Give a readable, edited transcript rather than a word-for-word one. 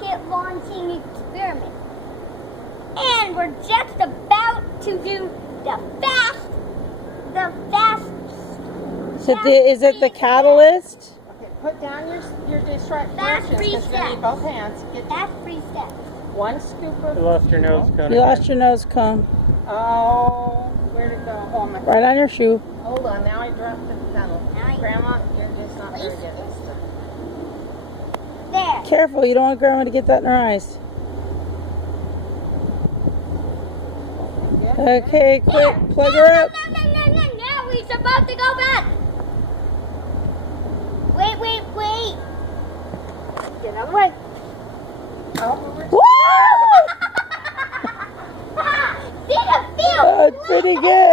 rocket launching experiment. And we're just about to do the fast. Is it the catalyst? Okay, put down your distractions Fast because you need both hands. Fast free steps. One scoop of... You lost your nose cone. You lost your nose cone. Oh, where'd it go? Oh, my... Right on your shoe. Hold on, now I dropped the pedal. Grandma, you're just not very good at this stuff. There. Careful, you don't want Grandma to get that in her eyes. Good. Okay, quick, plug her up. No, we're supposed to go back. Wait. Get out of the way. Oh, Woo! See the field? That's pretty good.